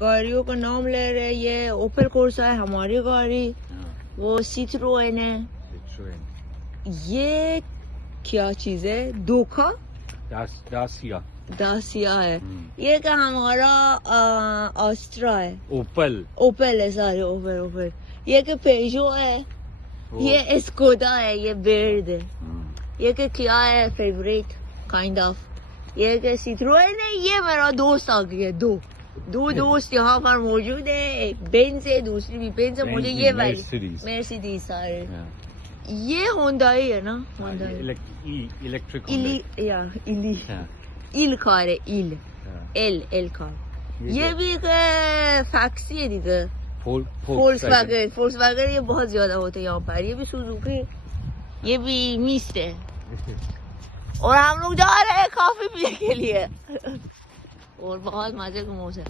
گاڑیوں کا نام لے رہے. یہ اوپل کورسا ہے ہماری گاڑی, وہ سیٹروین ہے. یہ کیا چیز ہے؟ دھوکا داسیا ہے. یہ کہ ہمارا آسٹرا ہے. اوپل ہے سارے. اوپل. یہ کہ پیجو ہے. یہ اسکودا ہے. یہ بیرڈ ہے. یہ کہ کیا ہے فیوریٹ کائنڈ آف. یہ کہ سیٹروین ہے. یہ میرا دوست آ گیا. دو دوست یہاں پر موجود ہیں. ایک بینز ہے, دوسری بھی بینز ہے. مجھے یہ والی مرسیڈیز سارے. یہ ہونڈائی ہے نا, الیکٹرک ایل کار ہے. ایل کار. یہ بھی ایک فیکسی ہے دیگه. فولکس واگن یہ بہت زیادہ ہوتے ہیں یہاں پر. یہ بھی سوزوکی, یہ بھی میسٹ ہے. اور ہم لوگ جا رہے ہیں کافی پینے کے لیے اور بہت مزے کا موسم.